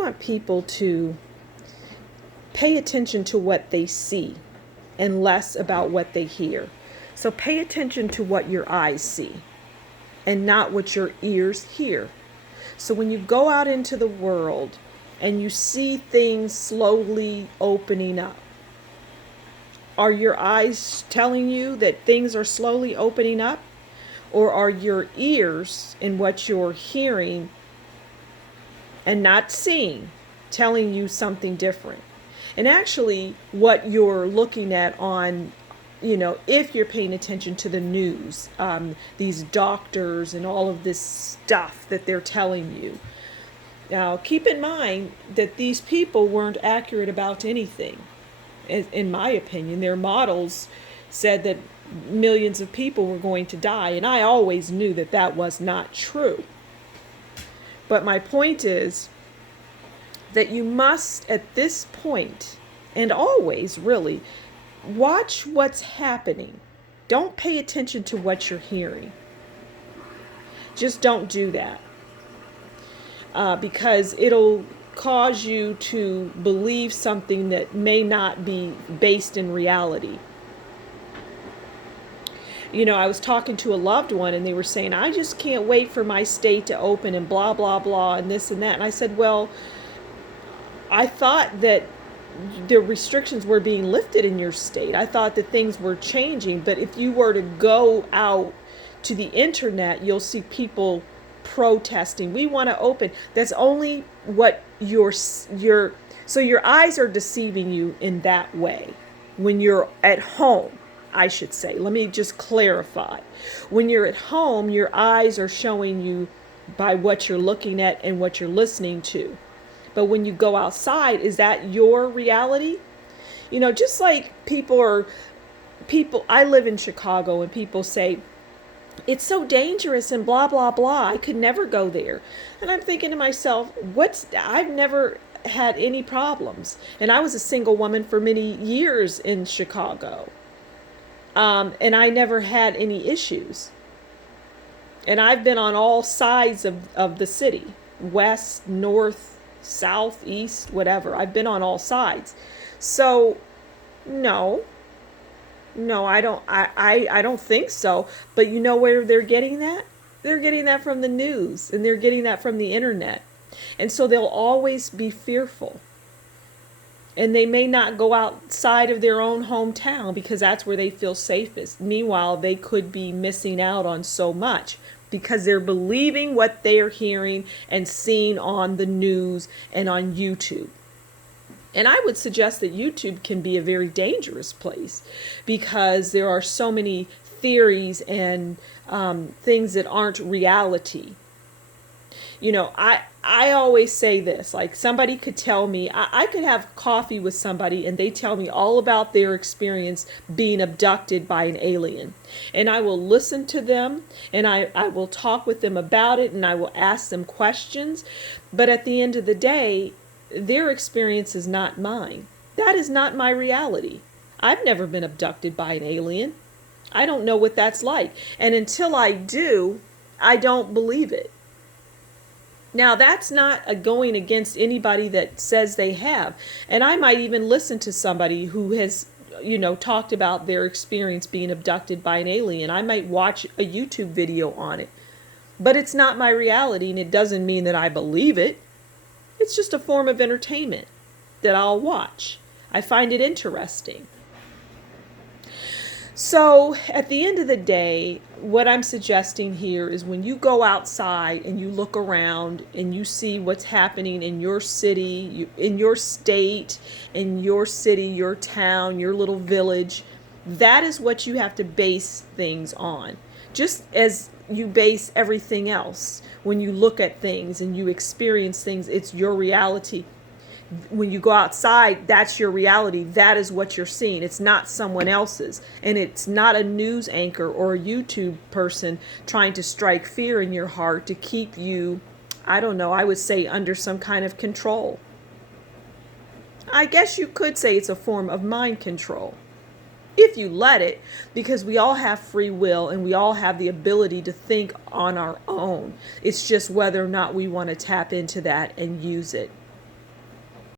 want people to pay attention to what they see and less about what they hear. So pay attention to what your eyes see and not what your ears hear. So when you go out into the world and you see things slowly opening up, are your eyes telling you that things are slowly opening up? Or are your ears and what you're hearing and not seeing telling you something different? And actually, what you're looking at on, if you're paying attention to the news, these doctors and all of this stuff that they're telling you. Now, keep in mind that these people weren't accurate about anything. In my opinion, their models said that millions of people were going to die, and I always knew that that was not true. But my point is that you must, at this point, and always really, watch what's happening. Don't pay attention to what you're hearing. Just don't do that. Because it'll cause you to believe something that may not be based in reality. I was talking to a loved one and they were saying, I just can't wait for my state to open and blah, blah, blah, and this and that. And I said, well, I thought that the restrictions were being lifted in your state. I thought that things were changing. But if you were to go out to the internet, you'll see people protesting. We want to open. That's only what so your eyes are deceiving you in that way. When you're at home, I should say. Let me just clarify. When you're at home, your eyes are showing you by what you're looking at and what you're listening to. But when you go outside, is that your reality? Just like people, I live in Chicago and people say, it's so dangerous and blah, blah, blah. I could never go there. And I'm thinking to myself, I've never had any problems. And I was a single woman for many years in Chicago. And I never had any issues. And I've been on all sides of the city, west, north, south, east, whatever. I've been on all sides. So, no, I don't think so. But you know where they're getting that? They're getting that from the news, and they're getting that from the internet. And so they'll always be fearful. And they may not go outside of their own hometown because that's where they feel safest. Meanwhile, they could be missing out on so much because they're believing what they're hearing and seeing on the news and on YouTube. And I would suggest that YouTube can be a very dangerous place because there are so many theories and things that aren't reality. I always say this, like somebody could tell me, I could have coffee with somebody and they tell me all about their experience being abducted by an alien. And I will listen to them and I will talk with them about it and I will ask them questions. But at the end of the day, their experience is not mine. That is not my reality. I've never been abducted by an alien. I don't know what that's like. And until I do, I don't believe it. Now, that's not a going against anybody that says they have. And I might even listen to somebody who has, talked about their experience being abducted by an alien. I might watch a YouTube video on it. But it's not my reality, and it doesn't mean that I believe it. It's just a form of entertainment that I'll watch. I find it interesting. So at the end of the day, what I'm suggesting here is when you go outside and you look around and you see what's happening in your city, in your state, in your city, your town, your little village, that is what you have to base things on. Just as you base everything else. When you look at things and you experience things, it's your reality. When you go outside, that's your reality. That is what you're seeing. It's not someone else's. And it's not a news anchor or a YouTube person trying to strike fear in your heart to keep you, I don't know, I would say under some kind of control. I guess you could say it's a form of mind control. If you let it, because we all have free will and we all have the ability to think on our own. It's just whether or not we want to tap into that and use it.